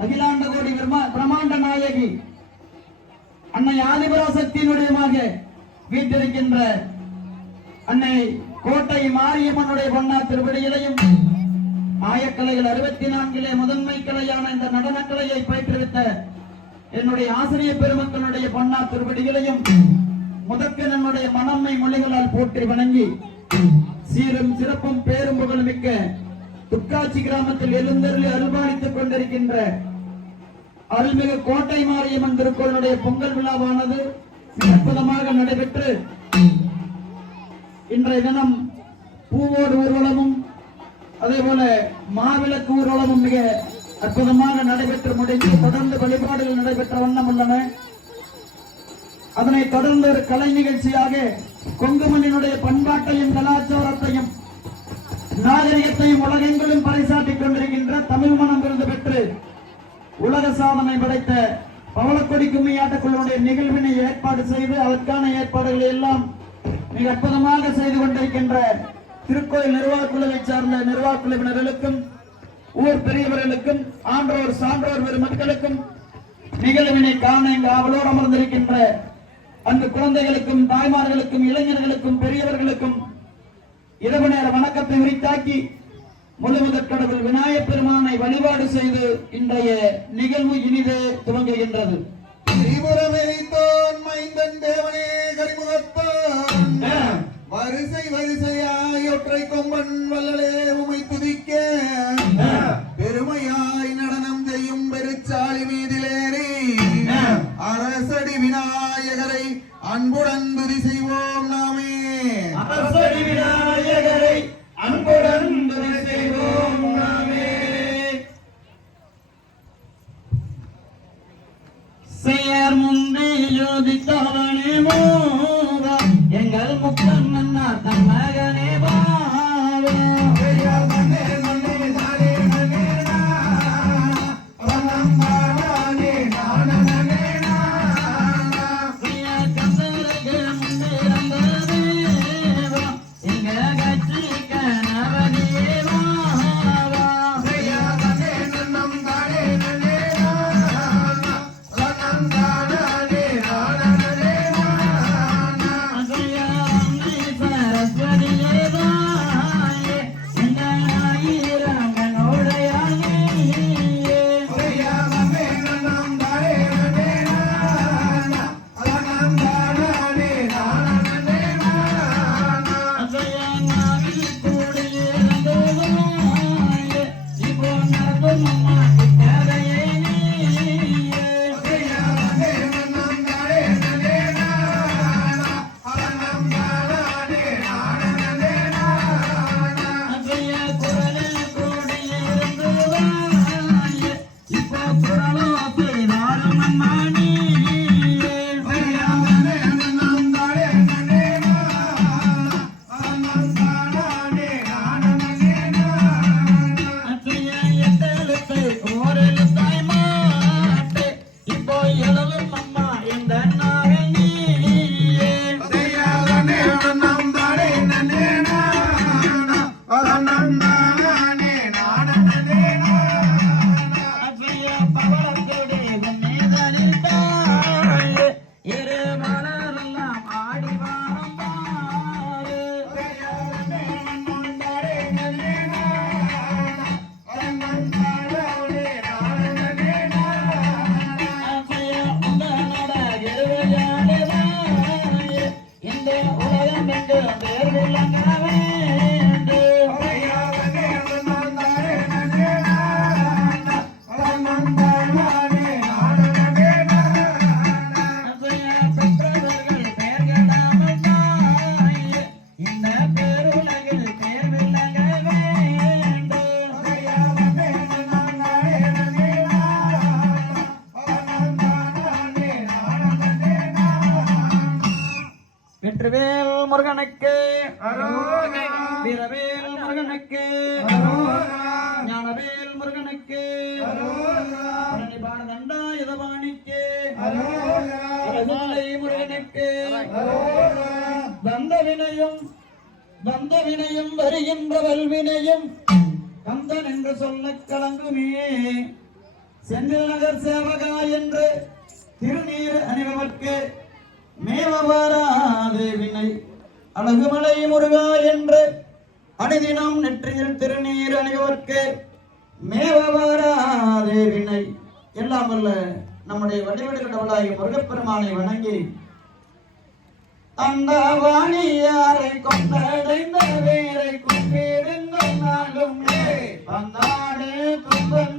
அகிலாண்ட கோடி பிரம்மாண்ட நாயகி அன்னை ஆதிபராசக்தியினுடையமாக வீட்டிருக்கின்ற அன்னை கோட்டை மாரியம்மனுடைய பொன்னா திருவடிகளையும் ஆயக்கலைகள் 64 முதன்மை கலையான இந்த நடனக்கலையை பயிற்றுவித்த என்னுடைய ஆசிரியர் பெருமக்களுடைய பொன்னா திருவடிகளையும் முதற்கு நம்முடைய மனம்மை மொழிகளால் போற்றி வணங்கி சீரும் சிறப்பும் பேரும் புகழ்மிக்க துக்காட்சி கிராமத்தில் எழுந்தருளி அருள்பாலித்துக் கொண்டிருக்கின்ற அருள்மிகு கோட்டை மாரியம்மன் திருக்கோளுடைய பொங்கல் விழாவானது அற்புதமாக நடைபெற்று இன்றைய தினம் பூவோடு ஊர்வலமும் அதே போல மாவிளக்கு ஊர்வலமும் மிக அற்புதமாக நடைபெற்று முடிந்து தொடர்ந்து வழிபாடுகள் நடைபெற்ற வண்ணம் உள்ளன. அதனை தொடர்ந்து ஒரு கலை நிகழ்ச்சியாக கொங்குமண்ணினுடைய பண்பாட்டையும் கலாச்சாரத்தையும் நாகரிகத்தையும் உலகெங்கிலும் பறைசாட்டிக் கொண்டிருக்கின்ற தமிழ் மனம் விருது பெற்று உலக சாதனை படைத்த பவளக்கொடி கும்மியாட்டக்குழுவுடைய நிகழ்வினை ஏற்பாடு செய்து அதற்கான ஏற்பாடுகளை எல்லாம் மிக அற்புதமாக செய்து கொண்டிருக்கின்ற திருக்கோயில் நிர்வாகக்குழுவை சார்ந்த நிர்வாகக்குழுவினர்களுக்கும் ஊர் பெரியவர்களுக்கும் ஆன்றோர் சான்றோர் பெருமக்களுக்கும் நிகழ்வினை காண இங்கு ஆவலோடு அமர்ந்திருக்கின்ற அந்த குழந்தைகளுக்கும் தாய்மார்களுக்கும் இளைஞர்களுக்கும் பெரியவர்களுக்கும் இரவு நேர வணக்கத்தை உரித்தாக்கி முழுமுதற் கடவுள் விநாயகப் பெருமானை வழிபாடு செய்து இன்றைய நிகழ்வு இனிது துவங்குகின்றது. வரிசை வரிசையாய் ஒற்றை கொம்பன் வல்லலே உமை துதிக்க பெருமையாய் நடனம் செய்யும் பெருச்சாளி மீதிலேறி அரசடி விநாயகரை அன்புடன் துதி செய்வோம் நாமே. அரசடி விநாயகரை அன்புடன் துதி செய்வோம் நாமே. செயர் முன்னே யோதித்தவனே மோவா எங்கள் முக்கன் அண்ணா தன் மகனே பாவா வெற்றிவேல் முருகனுக்கு வீரவேல் முருகனுக்கு ஞானவேல் முருகனுக்கு தண்டாயுதபாணிக்கு முருகனுக்கு வந்த வினையும் வருகின்ற வல்வினையும் கந்தன் என்று சொல்ல கலங்குமே செந்தில் நகர் சேவகா என்று திருநீர் அணிபவர்க்கு மேவராது வினை அழகுமலை முருகா என்று அணிதினம் நெற்றியில் திருநீர் அணிபவர்க்கு மேவராது வினை. எல்லாம் வல்ல நம்முடைய வடிவெடு கடவுளாகிய முருகப்பெருமானை வணங்கி அந்த வாணியாரை கொண்டடைந்த வேரை கும்பிடுங்கள் நாளும் பந்தாடு துன்பம்